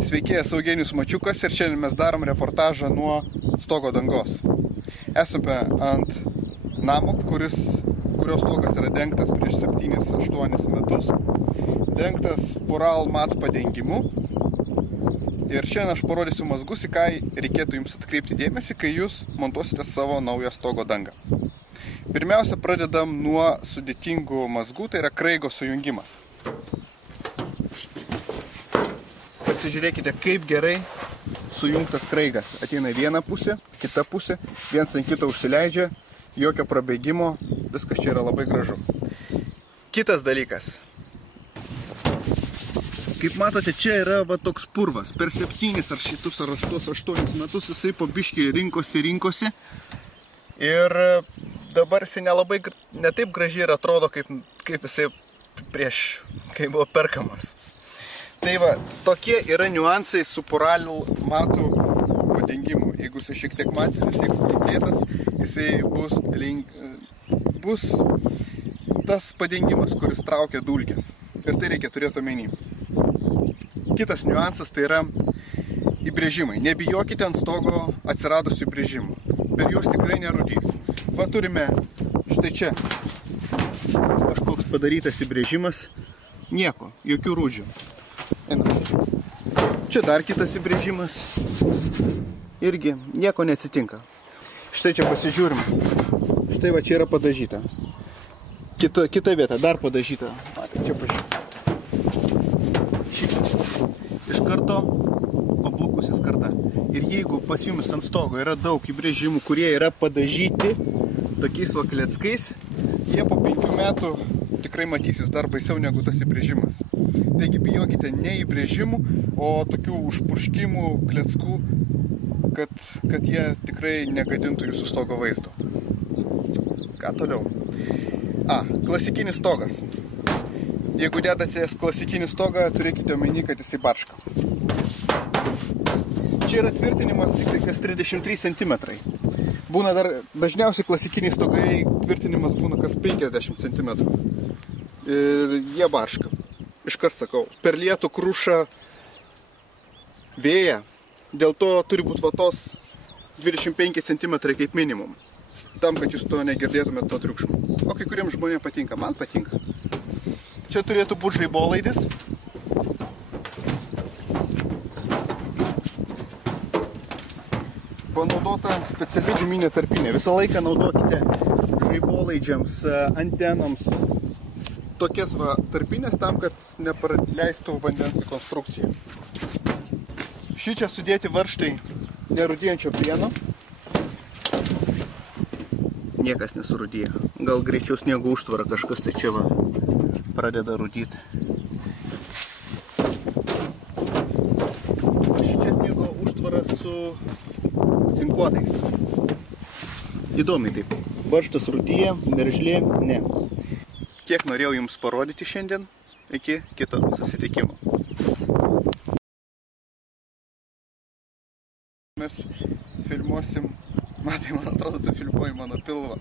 Sveiki, esu Eugenijus Mačiukas ir šiandien mes darom reportažą nuo stogo dangos. Esame ant namo, kurio stogas yra dengtas prieš 7-8 metus. Dengtas Poral mat padengimu. Ir šiandien aš parodysiu mazgus, į ką reikėtų jums atkreipti dėmesį, kai jūs montuosite savo naują stogo dangą. Pirmiausia, pradedam nuo sudėtingų mazgų, tai yra kraigo sujungimas. Pasižiūrėkite, kaip gerai sujungtas kraigas. Ateina viena pusė, kita pusė, viens ant kito užsileidžia, jokio prabėgimo, viskas čia yra labai gražu. Kitas dalykas. Kaip matote, čia yra toks purvas. Per 7 ar 8 metus jisai po biškį rinkosi. Ir dabar jisai ne taip gražiai ir atrodo, kaip jisai kai buvo perkamas. Tai va, tokie yra niuansai su Poral matų padengimu. Jeigu jisai šiek tiek matinis, jeigu trumpėtas, jisai bus tas padengimas, kuris traukia dulkes. Ir tai reikia turėti omeny. Kitas niuansas tai yra įbrėžimai. Nebijokite ant stogo atsiradusių įbrėžimų. Per juos tikrai nerūdys. Va, turime štai čia kažkoks padarytas įbrėžimas. Nieko, jokių rūdžių. Čia dar kitas įbrėžimas. Irgi nieko neatsitinka. Štai čia pasižiūrim. Štai va, čia yra padažyta. Kita vieta dar padažyta. Čia pažiūrėjau. Iš karto pablukusi skarda. Ir jeigu pas jumis ant stogo yra daug įbrėžimų, kurie yra padažyti tokiais vakleckais, jie po 5 metų tikrai matysis dar baisiau negu tas įbrėžimas. Taigi bijokite ne įbrėžimų, o tokių užpurškimų, kleckų, kad jie tikrai negadintų jūsų stogo vaizdo. Ką toliau? Klasikinis stogas. Jeigu dedatės klasikinį stogą, turėkite omeny, kad jisai barška. Čia yra tvirtinimas tik tai kas 33 cm. Būna dar dažniausiai klasikiniai stogai tvirtinimas būna kas 50 cm. Jie barška. Iškart sakau, per lietų kruša vėją, dėl to turi būti vatos 25 cm kaip minimum, tam, kad jūs to negirdėtumėte to triukšmo. O kai kuriems žmonėms patinka, man patinka. Čia turėtų būti žaibolaidis. Panaudota speciali guminė tarpinė. Visą laiką naudokite žaibolaidžiams, antenoms tokias tarpinės tam, kad nepraleistų vandens į konstrukciją. Šį čia sudėti varžtai nerūdėjančio plieno. Niekas nesurūdėjo. Gal greičiau sniego užtvara kažkas tai čia pradeda rūdyti. Šį čia sniego užtvara su cinkuotais. Įdomiai taip. Varžtas rūdėjo, veržlė, ne. Tiek norėjau jums parodyti šiandien. Iki kito susitikimo. Mes filmuosim. Matai, man atrodo, tu filmuoji mano pilvą.